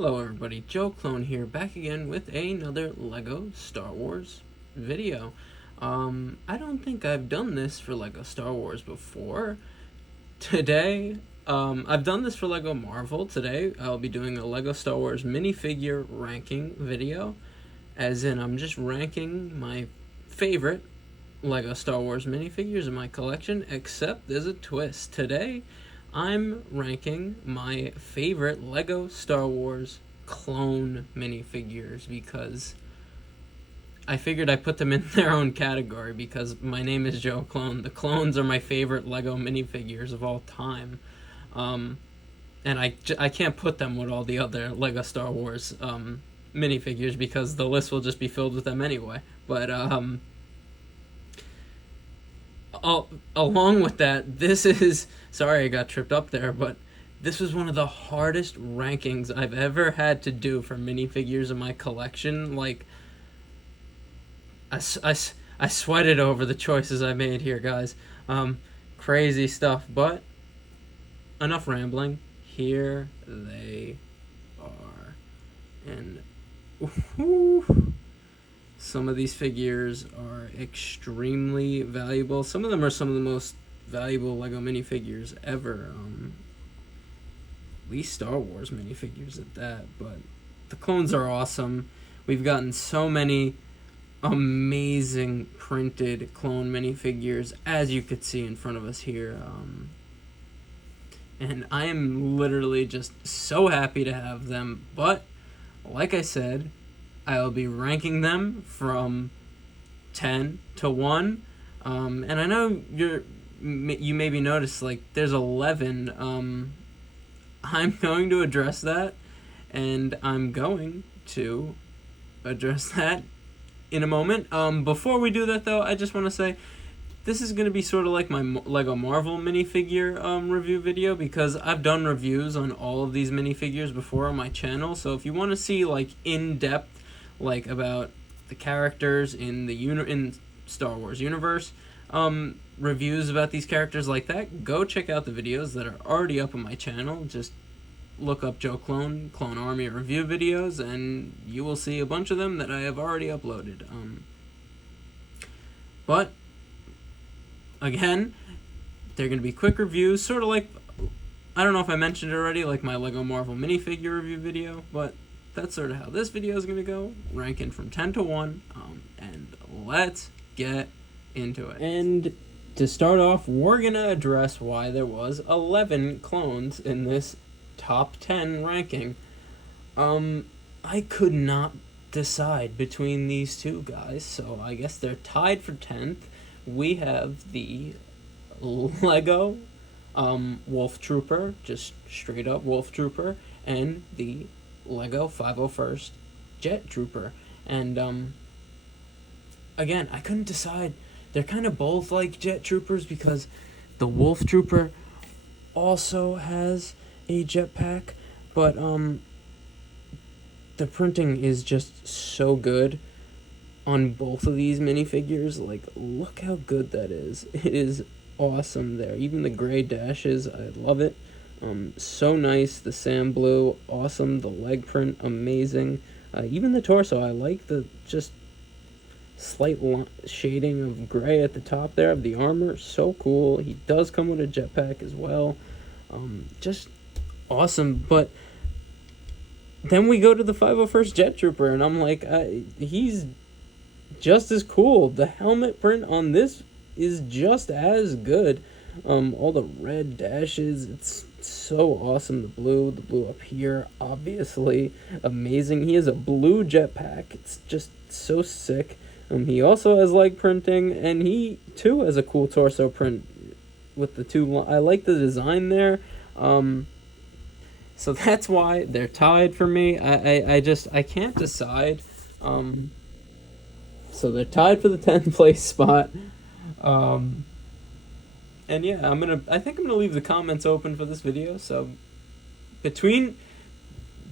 Hello everybody, Joe Clone here, back again with another LEGO Star Wars video. I don't think I've done this for LEGO Star Wars before. Today, I've done this for LEGO Marvel. Today, I'll be doing a LEGO Star Wars minifigure ranking video. As in, I'm just ranking my favorite LEGO Star Wars minifigures in my collection, except there's a twist. Today, I'm ranking my favorite LEGO Star Wars clone minifigures because I figured I put them in their own category because my name is Joe Clone. The clones are my favorite LEGO minifigures of all time. And I can't put them with all the other LEGO Star Wars minifigures because the list will just be filled with them anyway. But along with that, this is... Sorry I got tripped up there, but this was one of the hardest rankings I've ever had to do for minifigures in my collection. Like, I sweated over the choices I made here, guys. Crazy stuff, but enough rambling. Here they are. And some of these figures are extremely valuable. Some of them are some of the most valuable LEGO minifigures ever. At least Star Wars minifigures at that. But the clones are awesome. We've gotten so many amazing printed clone minifigures, as you could see in front of us here. And I am literally just so happy to have them. But, like I said, I'll be ranking them from 10 to 1. And I know you maybe noticed, like, there's 11. I'm going to address that, and I'm going to address that in a moment. Before we do that, though, I just want to say this is going to be sort of like my LEGO Marvel minifigure review video, because I've done reviews on all of these minifigures before on my channel. So if you want to see, like, in-depth, like, about the characters in the in Star Wars universe, reviews about these characters like that, go check out the videos that are already up on my channel. Just look up Joe Clone Army review videos, and you will see a bunch of them that I have already uploaded. But again, they're going to be quick reviews, sort of like, I don't know if I mentioned it already, like my LEGO Marvel minifigure review video, but that's sort of how this video is going to go, ranking from 10 to 1, and let's get into it. And to start off, we're going to address why there was 11 clones in this top 10 ranking. I could not decide between these two guys, so I guess they're tied for 10th. We have the LEGO Wolf Trooper, just straight up Wolf Trooper, and the LEGO 501st Jet Trooper. And again, I couldn't decide. They're kind of both like Jet Troopers because the Wolf Trooper also has a jetpack, but the printing is just so good on both of these minifigures. Like, look how good that is. It is awesome there. Even the gray dashes, I love it. So nice. The sand blue, awesome. The leg print, amazing. Even the torso, I like the just slight shading of gray at the top there of the armor. So cool. He does come with a jetpack as well. Just awesome. But then we go to the 501st Jet Trooper, and I'm like, he's just as cool. The helmet print on this is just as good. All the red dashes, it's so awesome. The blue up here, obviously amazing. He has a blue jetpack. It's just so sick. He also has leg printing, and he too has a cool torso print with the two. I like the design there. So that's why they're tied for me. I can't decide. So they're tied for the 10th place spot. And yeah, I think I'm gonna leave the comments open for this video. So between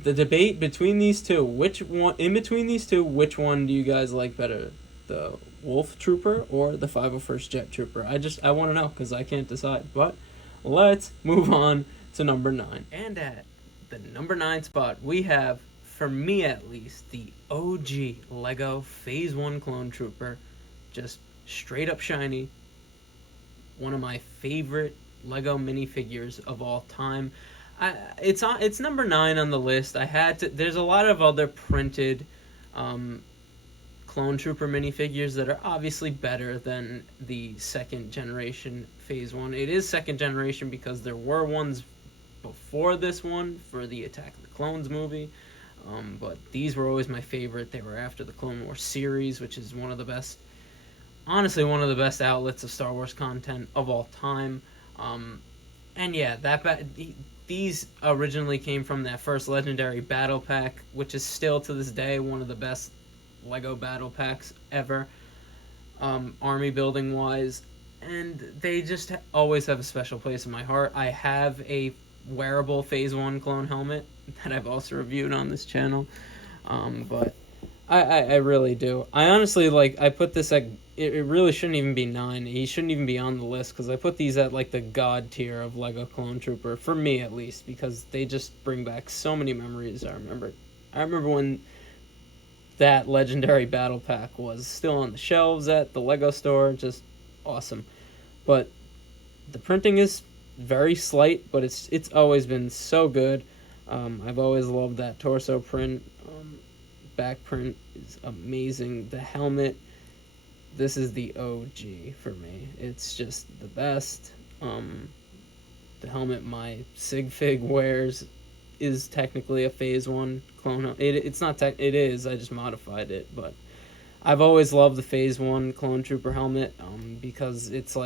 the debate between these two, which one do you guys like better? The Wolf Trooper or the 501st Jet Trooper? I want to know because I can't decide. But let's move on to number 9. And at the number 9 spot, we have, for me at least, the OG Lego Phase 1 Clone Trooper. Just straight up shiny. One of my favorite Lego minifigures of all time. It's number 9 on the list. There's a lot of other printed Clone Trooper minifigures that are obviously better than the second generation Phase 1. It is second generation because there were ones before this one for the Attack of the Clones movie. But these were always my favorite. They were after the Clone Wars series, which is one of the best outlets of Star Wars content of all time. And yeah, these originally came from that first Legendary Battle Pack, which is still to this day one of the best Lego Battle Packs ever, army building wise. And they just always have a special place in my heart. I have a wearable Phase 1 clone helmet that I've also reviewed on this channel. But I really do. I honestly, I put this at, it really shouldn't even be 9. He shouldn't even be on the list, because I put these at, the God tier of Lego Clone Trooper, for me at least, because they just bring back so many memories. I remember when that Legendary Battle Pack was still on the shelves at the Lego store. Just awesome. But the printing is very slight, but it's always been so good. I've always loved that torso print. Back print is amazing. The helmet, this is the OG for me. It's just the best. The helmet my Sig Fig wears is technically a Phase 1 clone helmet. It's not it is, I just modified it, but I've always loved the Phase 1 Clone Trooper helmet, because it's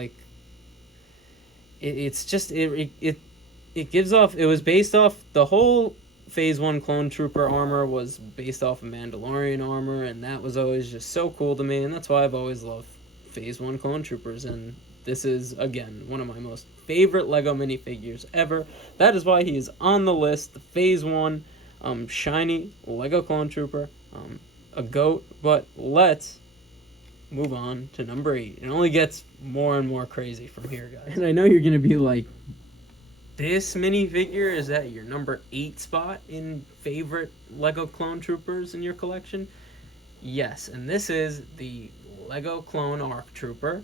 it gives off, it was based off, the whole Phase 1 Clone Trooper armor was based off of Mandalorian armor, and that was always just so cool to me, and that's why I've always loved Phase 1 Clone Troopers, and this is, again, one of my most favorite Lego minifigures ever. That is why he is on the list, the Phase 1 shiny Lego Clone Trooper, a GOAT. But let's move on to number 8. It only gets more and more crazy from here, guys. And I know you're going to be like, this minifigure is at your number 8 spot in favorite Lego Clone Troopers in your collection? Yes, and this is the Lego Clone ARC Trooper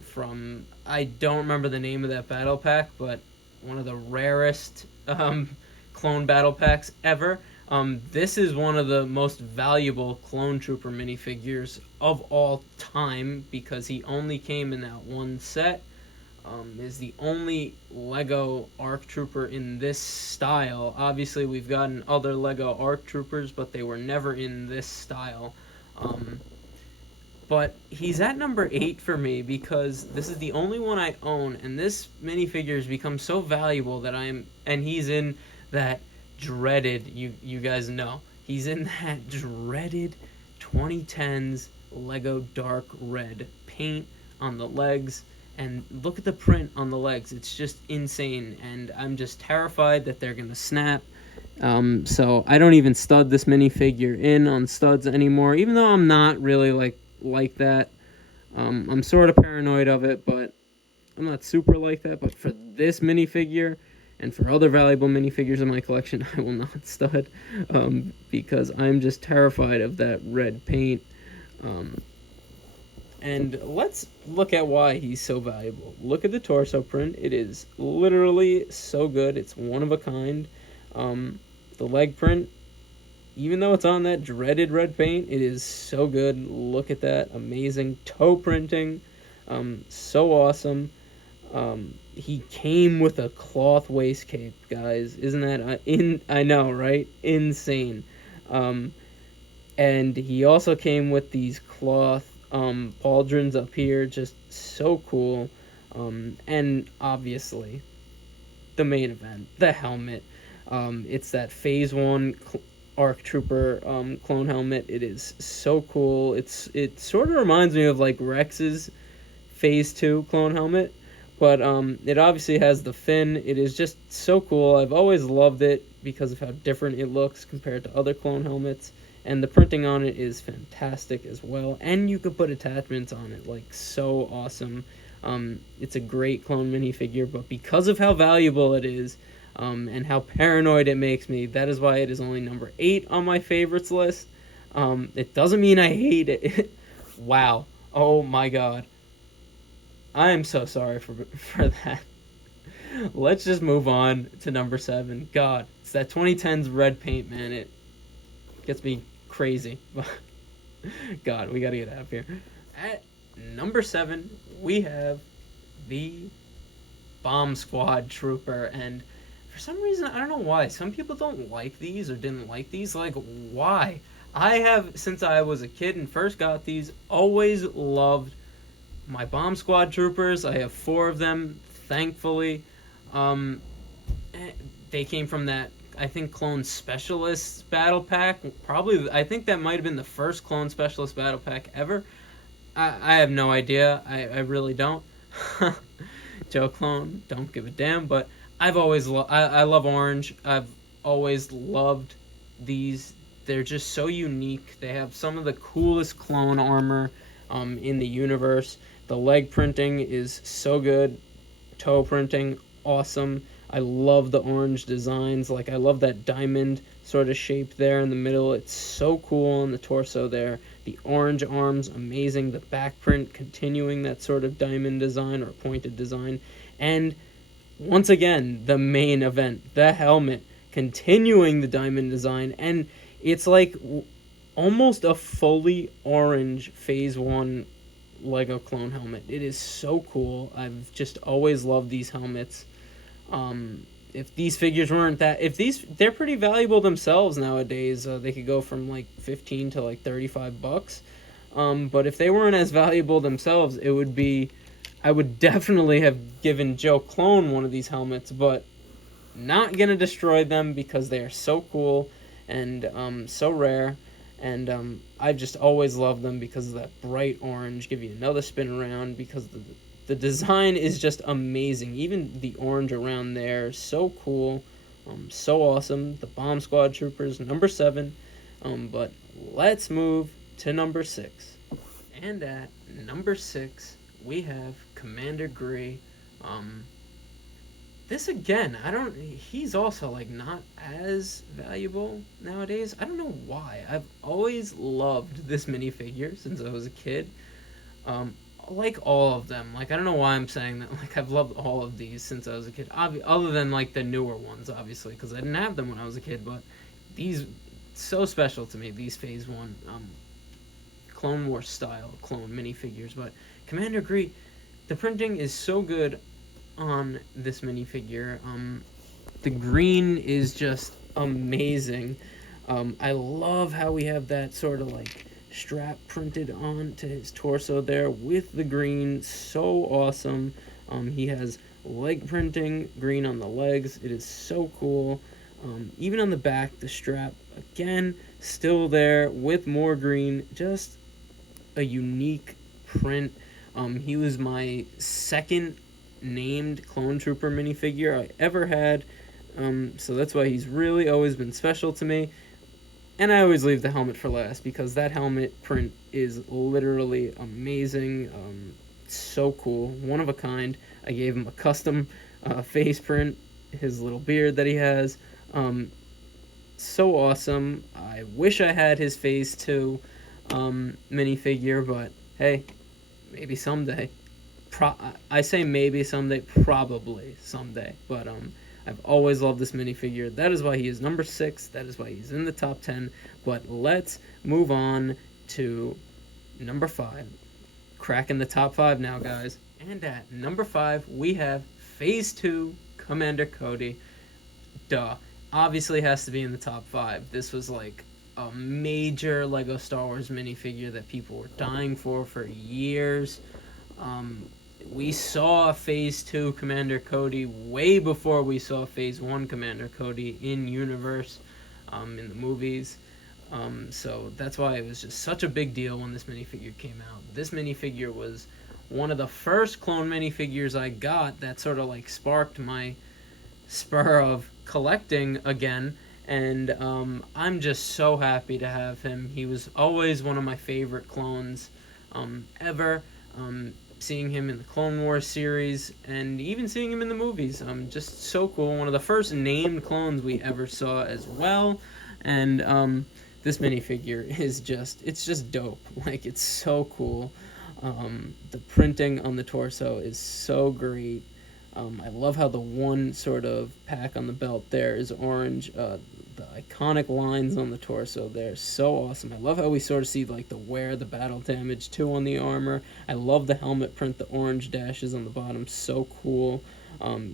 from, I don't remember the name of that battle pack, but one of the rarest clone battle packs ever. This is one of the most valuable Clone Trooper minifigures of all time, because he only came in that one set. Is the only Lego ARC Trooper in this style. Obviously, we've gotten other Lego ARC Troopers, but they were never in this style. But he's at number 8 for me, because this is the only one I own, and this minifigure has become so valuable that and he's in that dreaded, you guys know, he's in that dreaded 2010s Lego Dark Red paint on the legs. And look at the print on the legs. It's just insane. And I'm just terrified that they're going to snap. So I don't even stud this minifigure in on studs anymore. Even though I'm not really like that. I'm sort of paranoid of it, but I'm not super like that. But for this minifigure and for other valuable minifigures in my collection, I will not stud. Because I'm just terrified of that red paint. And let's look at why he's so valuable. Look at the torso print. It is literally so good. It's one of a kind. The leg print, even though it's on that dreaded red paint, it is so good. Look at that. Amazing toe printing. So awesome. He came with a cloth waist cape, guys. Isn't that I know, right? Insane. And he also came with these cloth pauldrons up here, just so cool. And obviously the main event, the helmet. It's that Phase 1 ARC Trooper clone helmet. It is so cool. It sort of reminds me of Rex's Phase 2 clone helmet, but it obviously has the fin. It is just so cool. I've always loved it because of how different it looks compared to other clone helmets. And the printing on it is fantastic as well. And you could put attachments on it, so awesome. It's a great clone minifigure, but because of how valuable it is, and how paranoid it makes me. That is why it is only number 8 on my favorites list. It doesn't mean I hate it. Wow. Oh my god. I am so sorry for that. Let's just move on to number 7. God, it's that 2010s red paint, man. It gets me crazy. God, we gotta get out of here. At number 7, we have the Bomb Squad Trooper, and for some reason, I don't know why, some people don't like these or didn't like these. Like, why? I have, since I was a kid and first got these, always loved my Bomb Squad Troopers. I have 4 of them, thankfully. They came from that, I think, Clone Specialists Battle Pack. Probably, I think that might have been the first Clone Specialist Battle Pack ever. I have no idea. I really don't. Joe Clone, don't give a damn. But I've always I love orange. I've always loved these. They're just so unique. They have some of the coolest clone armor in the universe. The leg printing is so good. Toe printing, awesome. I love the orange designs. Like, I love that diamond sort of shape there in the middle. It's so cool on the torso there. The orange arms, amazing. The back print continuing that sort of diamond design or pointed design. And once again, the main event, the helmet, continuing the diamond design. And it's like almost a fully orange Phase 1 Lego clone helmet. It is so cool. I've just always loved these helmets. If these figures weren't that, they're pretty valuable themselves nowadays. They could go from like 15 to like $35. But if they weren't as valuable themselves, I would definitely have given Joe Clone one of these helmets, but not gonna destroy them because they are so cool and so rare. And I've just always loved them because of that bright orange. Give you another spin around because the design is just amazing. Even the orange around there, so cool, so awesome. The Bomb Squad Troopers, number 7. But let's move to number 6. And at number 6, we have Commander Gree. This again, he's also like not as valuable nowadays. I don't know why. I've always loved this minifigure since I was a kid. Like all of them. Like, I don't know why I'm saying that. Like, I've loved all of these since I was a kid. Other than like the newer ones, obviously, because I didn't have them when I was a kid. But these, so special to me. These Phase 1 Clone Wars style clone minifigures. But Commander Gree, the printing is so good on this minifigure. The green is just amazing. I love how we have that sort of like strap printed onto his torso there with the green. So awesome. He has leg printing, green on the legs. It is so cool. Even on the back, the strap, again, still there with more green. Just a unique print. He was my second named Clone Trooper minifigure I ever had, so that's why he's really always been special to me. And I always leave the helmet for last because that helmet print is literally amazing. So cool, one of a kind. I gave him a custom face print, his little beard that he has. So awesome. I wish I had his Phase 2 minifigure, but hey, maybe someday. I say maybe someday, probably someday, but I've always loved this minifigure. That is why he is number 6. That is why he's in the top 10. But let's move on to number 5. Cracking the top 5 now, guys. And at number 5, we have Phase 2 Commander Cody. Duh. Obviously has to be in the top 5. This was like a major Lego Star Wars minifigure that people were dying for years. We saw Phase 2 Commander Cody way before we saw Phase 1 Commander Cody in universe, in the movies. So that's why it was just such a big deal when this minifigure came out. This minifigure was one of the first clone minifigures I got that sort of like sparked my spur of collecting again. And I'm just so happy to have him. He was always one of my favorite clones ever. seeing him in the Clone Wars series, and even seeing him in the movies. Just so cool. One of the first named clones we ever saw as well. And this minifigure is it's just dope. Like, it's so cool. The printing on the torso is so great. I love how the one sort of pack on the belt there is orange. The iconic lines on the torso there, so awesome. I love how we sort of see like the wear, the battle damage too on the armor. I love the helmet print, the orange dashes on the bottom, so cool.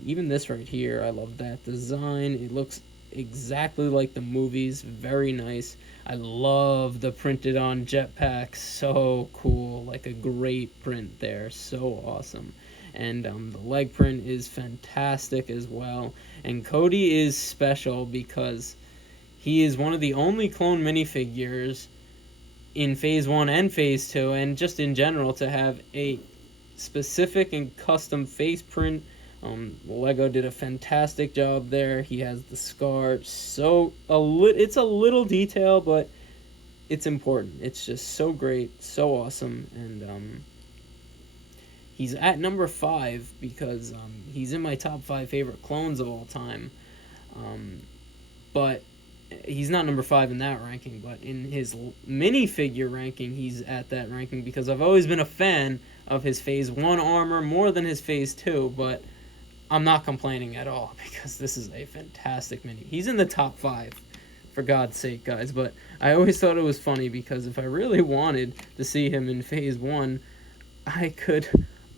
Even this right here, I love that design. It looks exactly like the movies, very nice. I love the printed on jetpack, so cool, like a great print there, so awesome. And the leg print is fantastic as well. And Cody is special because he is one of the only clone minifigures in Phase 1 and Phase 2, and just in general, to have a specific and custom face print. Lego did a fantastic job there. He has the scar. It's a little detail, but it's important. It's just so great, so awesome. And he's at number 5 because he's in my top 5 favorite clones of all time. But he's not number 5 in that ranking, but in his minifigure ranking, he's at that ranking because I've always been a fan of his Phase 1 armor more than his Phase 2, but I'm not complaining at all because this is a fantastic mini. He's in the top 5, for God's sake, guys, but I always thought it was funny because if I really wanted to see him in Phase 1, I could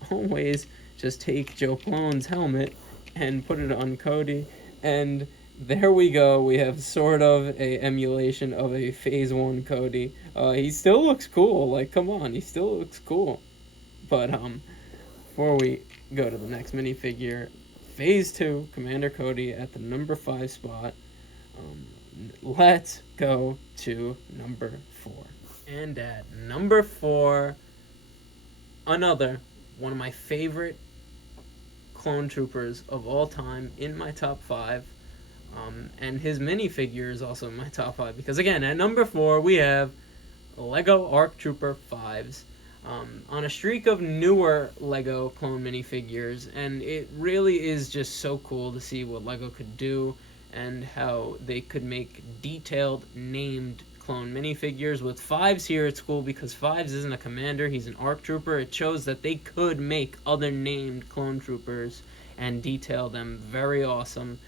always just take Joe Clone's helmet and put it on Cody, and there we go. We have sort of a emulation of a Phase 1 Cody. He still looks cool. Like, come on, he still looks cool. But before we go to the next minifigure, Phase 2 Commander Cody at the number 5 spot. Let's go to number 4. And at number 4, another one of my favorite clone troopers of all time in my top 5. And his minifigure is also in my top 5 because, again, at number 4 we have Lego ARC Trooper 5s. On a streak of newer Lego clone minifigures, and it really is just so cool to see what Lego could do and how they could make detailed named clone minifigures. With 5s here, it's cool because 5s isn't a commander, he's an ARC Trooper. It shows that they could make other named clone troopers and detail them. Very awesome.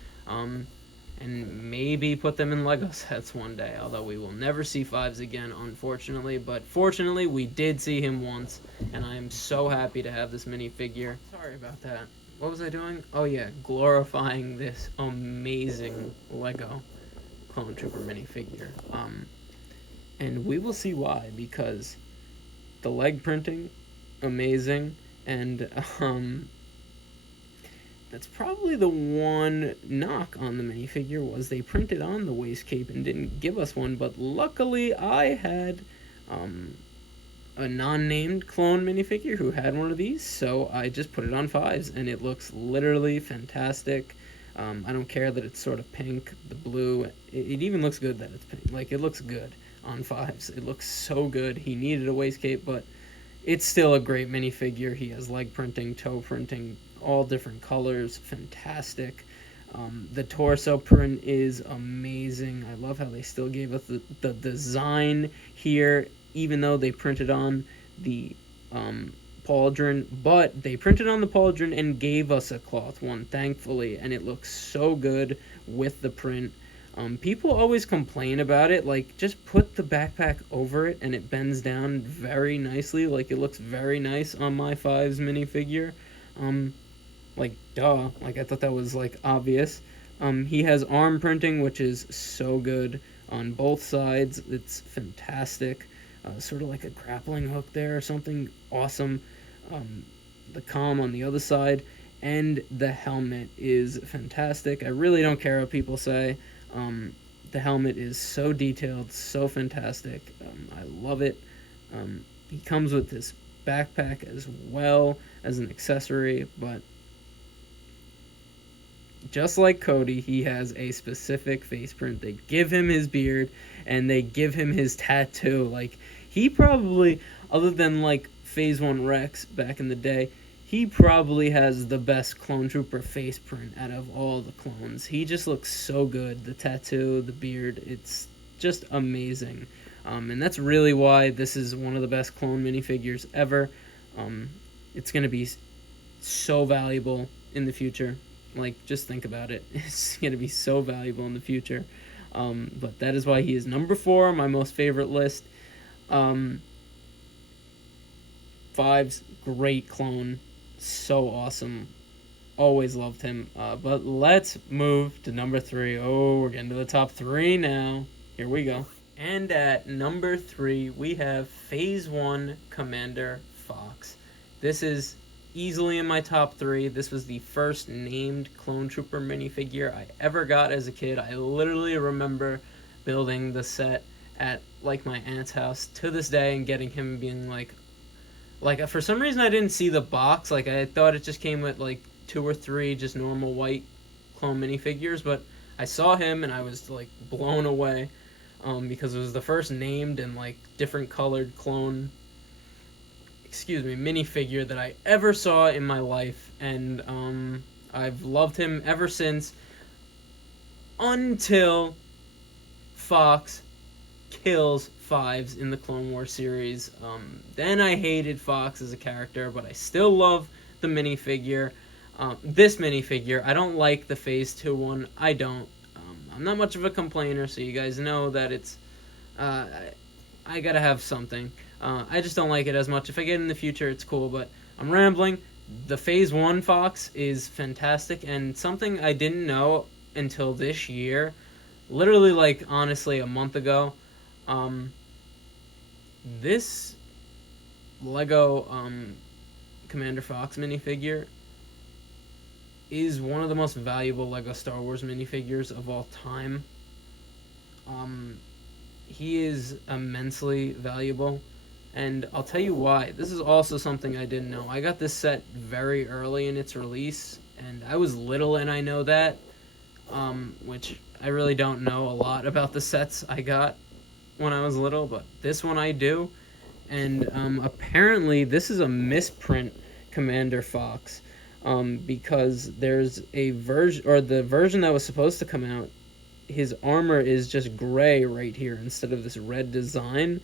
And maybe put them in Lego sets one day, although we will never see 5s again, unfortunately. But fortunately, we did see him once, and I am so happy to have this minifigure. Sorry about that. What was I doing? Oh yeah, glorifying this amazing Lego Clone Trooper minifigure. And we will see why, because the leg printing, amazing, and that's probably the one knock on the minifigure was they printed on the waist cape and didn't give us one, but luckily I had a non-named clone minifigure who had one of these, so I just put it on 5s, and it looks literally fantastic. I don't care that it's sort of pink, the blue, it even looks good that it's pink. Like, it looks good on 5s. It looks so good. He needed a waist cape, but it's still a great minifigure. He has leg printing, toe printing, all different colors, fantastic. The torso print is amazing. I love how they still gave us the design here, even though they printed on the pauldron, but they printed on the pauldron and gave us a cloth one, thankfully, and it looks so good with the print. People always complain about it, like, just put the backpack over it and it bends down very nicely. Like, it looks very nice on my 5's minifigure. Like, duh. Like, I thought that was, like, obvious. He has arm printing, which is so good on both sides. It's fantastic. Sort of like a grappling hook there or something. Awesome. The comm on the other side. And the helmet is fantastic. I really don't care what people say. The helmet is so detailed, so fantastic. I love it. He comes with this backpack as well as an accessory, but just like Cody, he has a specific face print. They give him his beard and they give him his tattoo. Like, he probably, other than like Phase 1 Rex back in the day, he probably has the best Clone Trooper face print out of all the clones. He just looks so good. The tattoo, the beard, it's just amazing. And that's really why this is one of the best clone minifigures ever. It's going to be so valuable in the future. Like, just think about it. It's going to be so valuable in the future. But that is why he is number 4 on my most favorite list. 5's great clone. So awesome. Always loved him. But let's move to number 3. Oh, we're getting to the top 3 now. Here we go. And at number 3, we have Phase 1 Commander Fox. This is easily in my top 3. This was the first named Clone Trooper minifigure I ever got as a kid. I literally remember building the set at like my aunt's house to this day and getting him being like for some reason I didn't see the box. Like, I thought it just came with like 2 or 3 just normal white clone minifigures, but I saw him and I was like blown away because it was the first named and like different colored clone minifigure that I ever saw in my life, and I've loved him ever since, until Fox kills Fives in the Clone Wars series. Then I hated Fox as a character, but I still love the minifigure. This minifigure, I don't like the Phase 2 one. I don't. I'm not much of a complainer, so you guys know that it's... I gotta have something. I just don't like it as much. If I get it in the future, it's cool, but I'm rambling. The Phase 1 Fox is fantastic, and something I didn't know until this year, literally, like, honestly, a month ago, this Lego Commander Fox minifigure is one of the most valuable Lego Star Wars minifigures of all time. He is immensely valuable, and I'll tell you why. This is also something I didn't know. I got this set very early in its release, and I was little and I know that, which I really don't know a lot about the sets I got when I was little, but this one I do. And apparently this is a misprint Commander Fox, because there's a version, or the version that was supposed to come out, his armor is just gray right here instead of this red design,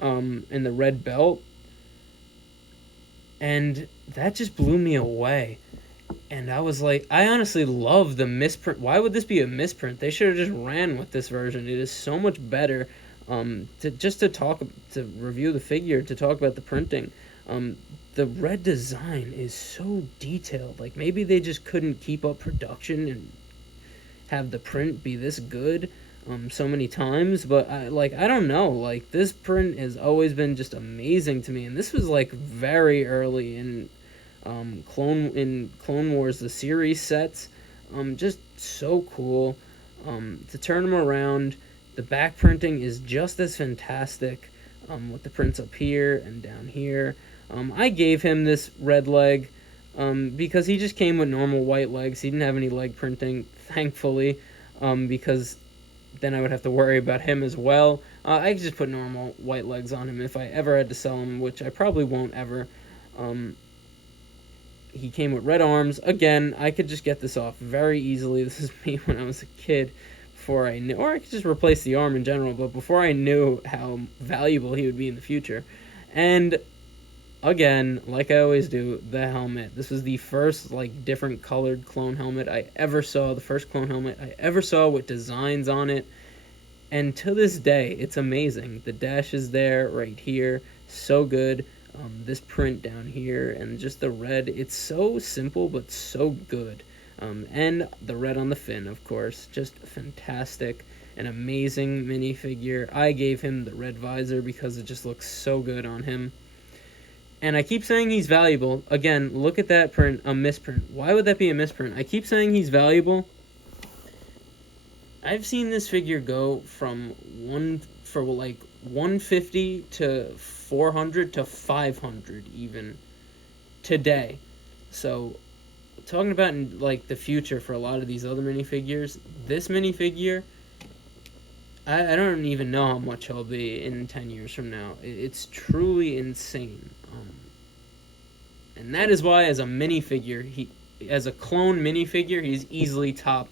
and the red belt. And that just blew me away. And I was like, I honestly love the misprint. Why would this be a misprint? They should have just ran with this version. It is so much better. To review the figure, to talk about the printing. The red design is so detailed. Like, maybe they just couldn't keep up production and have the print be this good so many times, but I don't know, like, this print has always been just amazing to me, and this was like very early in Clone Wars, the series sets. Just so cool. To turn them around, the back printing is just as fantastic, with the prints up here and down here. I gave him this red leg because he just came with normal white legs. He didn't have any leg printing, thankfully, because then I would have to worry about him as well. I could just put normal white legs on him if I ever had to sell him, which I probably won't ever. He came with red arms. Again, I could just get this off very easily. This is me when I was a kid, before I knew, or I could just replace the arm in general, but before I knew how valuable he would be in the future. And again, like I always do, the helmet. This was the first, like, different colored clone helmet I ever saw. The first clone helmet I ever saw with designs on it. And to this day, it's amazing. The dash is there, right here. So good. This print down here, and just the red. It's so simple, but so good. And the red on the fin, of course. Just fantastic. An amazing minifigure. I gave him the red visor because it just looks so good on him. And I keep saying he's valuable. Again, look at that print, a misprint. Why would that be a misprint? I keep saying he's valuable. I've seen this figure go from 150 to 400 to 500 even today. So, talking about in, like, the future for a lot of these other minifigures, this minifigure, I don't even know how much he'll be in 10 years from now. It's truly insane. And that is why, as a minifigure, as a clone minifigure, he's easily top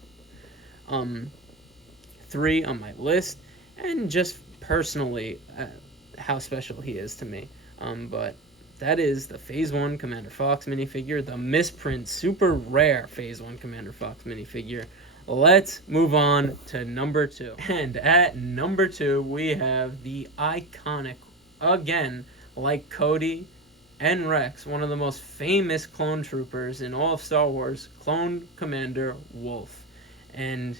3 on my list. And just personally, how special he is to me. But that is the Phase 1 Commander Fox minifigure, the misprint, super rare Phase 1 Commander Fox minifigure. Let's move on to number 2. And at number 2, we have the iconic, again, like Cody and Rex, one of the most famous clone troopers in all of Star Wars, Clone Commander Wolf. And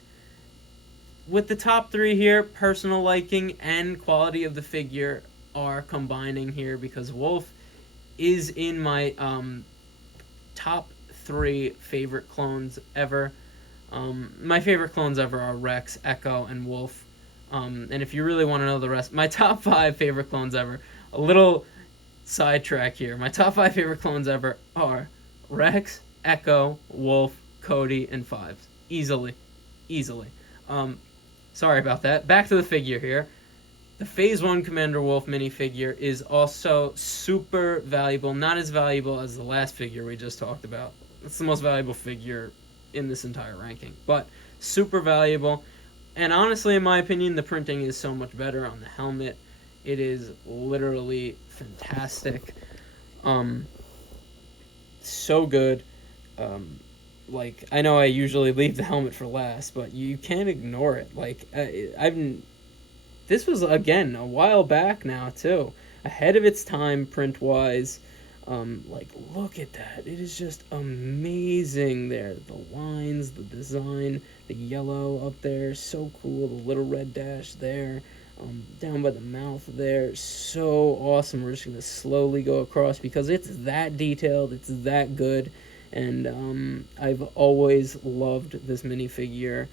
with the top 3 here, personal liking and quality of the figure are combining here, because Wolf is in my top 3 favorite clones ever. My favorite clones ever are Rex, Echo, and Wolf. And if you really want to know the rest, my top 5 favorite clones ever, a little sidetrack here. My top 5 favorite clones ever are Rex, Echo, Wolf, Cody, and Fives. Easily. Sorry about that. Back to the figure here. The Phase 1 Commander Wolf minifigure is also super valuable. Not as valuable as the last figure we just talked about. It's the most valuable figure in this entire ranking. But super valuable. And honestly, in my opinion, the printing is so much better on the helmet. It is literally fantastic. So good. Like, I know I usually leave the helmet for last, but you can't ignore it. Like, this was, again, a while back now, too. Ahead of its time, print-wise. Like, look at that. It is just amazing there. The lines, the design, the yellow up there, so cool. The little red dash there. Down by the mouth there, so awesome. We're just going to slowly go across because it's that detailed, it's that good. And I've always loved this minifigure.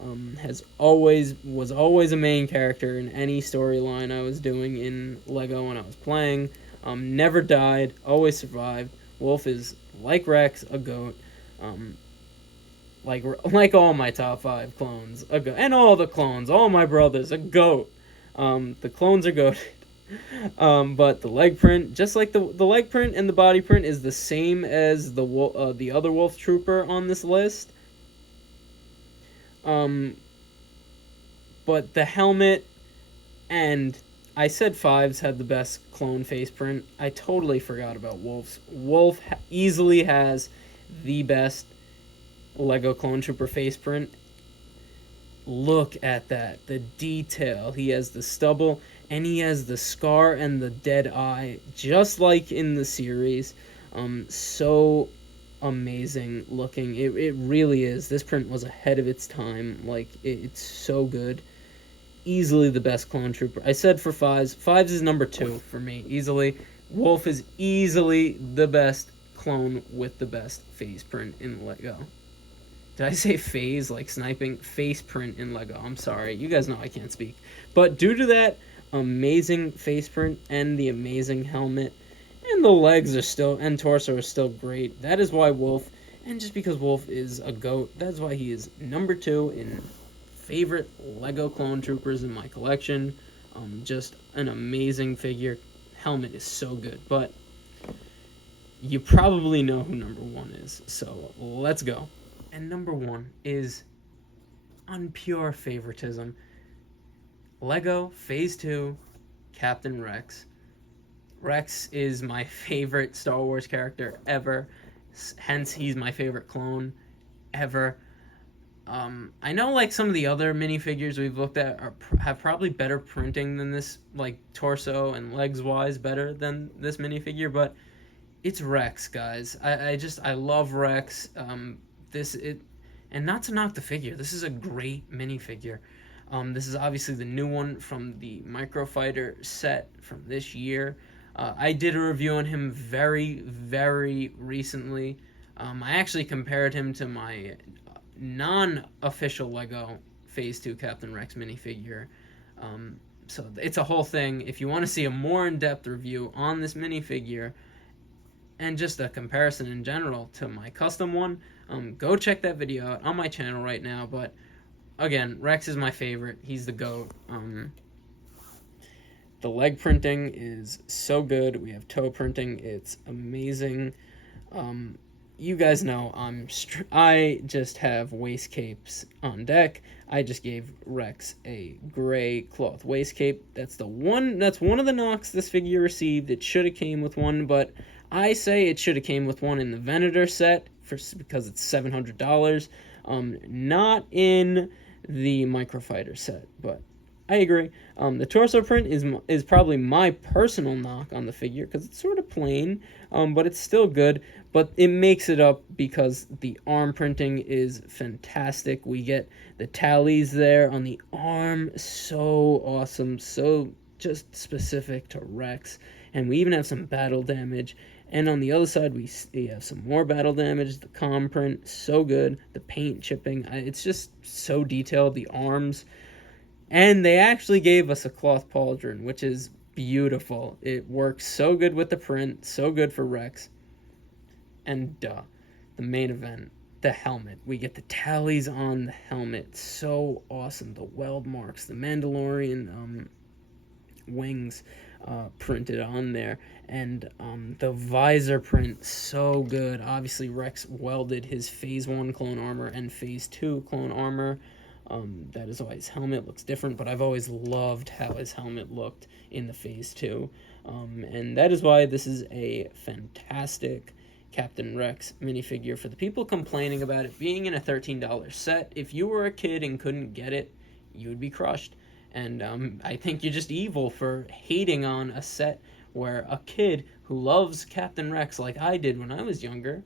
Was always a main character in any storyline I was doing in Lego when I was playing. Never died, always survived. Wolf is, like Rex, a goat. Like all my top 5 clones, a goat. And all the clones, all my brothers, a goat. The clones are goated. But the leg print, just like the leg print and the body print, is the same as the other Wolf Trooper on this list. But the helmet, and I said Fives had the best clone face print. I totally forgot about Wolf's. Wolf easily has the best Lego Clone Trooper face print. Look at that. The detail. He has the stubble, and he has the scar and the dead eye, just like in the series. So amazing looking. It really is. This print was ahead of its time. Like, it's so good. Easily the best clone trooper. I said for Fives. Fives is number 2 for me, easily. Wolf is easily the best clone with the best face print in Lego. Did I say phase, like sniping? Face print in Lego. I'm sorry. You guys know I can't speak. But due to that amazing face print and the amazing helmet, and the legs are still, and torso are still great, that is why Wolf, and just because Wolf is a goat, that's why he is number 2 in favorite Lego clone troopers in my collection. Just an amazing figure. Helmet is so good. But you probably know who number 1 is. So let's go. And number 1 is, on pure favoritism, Lego Phase 2 Captain Rex. Rex is my favorite Star Wars character ever. Hence, he's my favorite clone ever. I know, like, some of the other minifigures we've looked at have probably better printing than this, like, torso and legs-wise better than this minifigure, but it's Rex, guys. I love Rex. And not to knock the figure, this is a great minifigure. This is obviously the new one from the Microfighter set from this year. I did a review on him very, very recently. I actually compared him to my non-official Lego Phase 2 Captain Rex minifigure. So it's a whole thing. If you want to see a more in-depth review on this minifigure, and just a comparison in general to my custom one, go check that video out on my channel right now. But again, Rex is my favorite. He's the GOAT. The leg printing is so good. We have toe printing. It's amazing. You guys know I just have waist capes on deck. I just gave Rex a gray cloth waist cape. That's one of the knocks this figure received. It should have came with one, but I say it should have came with one in the Venator set because it's $700. Not in the Microfighter set, but I agree. The torso print is probably my personal knock on the figure because it's sort of plain, but it's still good. But it makes it up because the arm printing is fantastic. We get the tallies there on the arm, so awesome, so just specific to Rex. And we even have some battle damage. And on the other side, we have some more battle damage. The comm print, so good. The paint chipping, it's just so detailed. The arms. And they actually gave us a cloth pauldron, which is beautiful. It works so good with the print, so good for Rex. And the main event, the helmet. We get the tallies on the helmet. So awesome. The weld marks, the Mandalorian wings printed on there. And the visor print, so good. Obviously, Rex welded his Phase 1 clone armor and Phase 2 clone armor. That is why his helmet looks different, but I've always loved how his helmet looked in the Phase 2. And that is why this is a fantastic Captain Rex minifigure. For the people complaining about it being in a $13 set, if you were a kid and couldn't get it, you would be crushed. And I think you're just evil for hating on a set where a kid who loves Captain Rex like I did when I was younger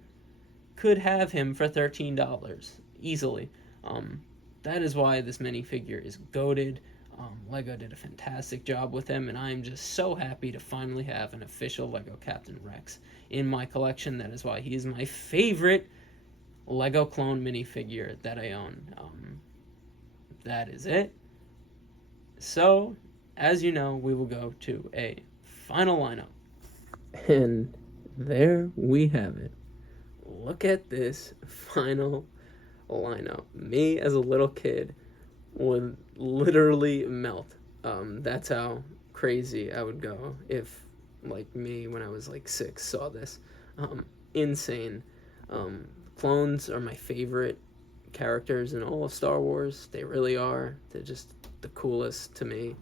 could have him for $13 easily. That is why this minifigure is goated. Lego did a fantastic job with him, and I'm just so happy to finally have an official Lego Captain Rex in my collection. That is why he is my favorite Lego clone minifigure that I own. That is it. So, as you know, we will go to a final lineup. And there we have it. Look at this final lineup. Me as a little kid would literally melt. That's how crazy I would go if, like, me when I was like 6 saw this. Insane. Clones are my favorite characters in all of Star Wars. They really are. They're just the coolest to me.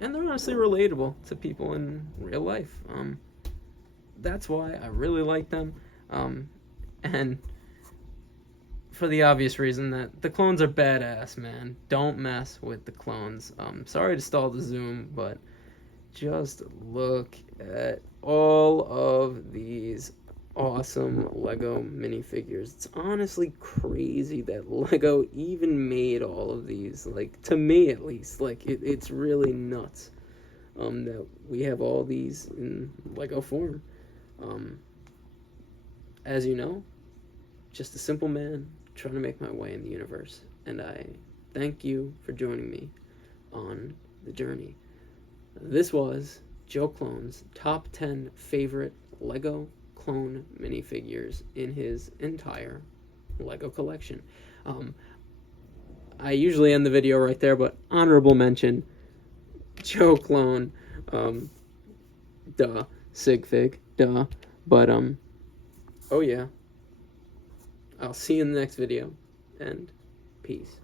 And they're honestly relatable to people in real life. That's why I really like them. And for the obvious reason that the clones are badass, man. Don't mess with the clones. Sorry to stall the zoom, but just look at all of these awesome Lego minifigures. It's honestly crazy that Lego even made all of these. Like, to me at least, like, it's really nuts that we have all these in Lego form. As you know, just a simple man trying to make my way in the universe, and I thank you for joining me on the journey. This was Joe Clone's top 10 favorite Lego clone minifigures in his entire Lego collection. I usually end the video right there, but honorable mention, Joe Clone, sig fig, but oh yeah, I'll see you in the next video, and peace.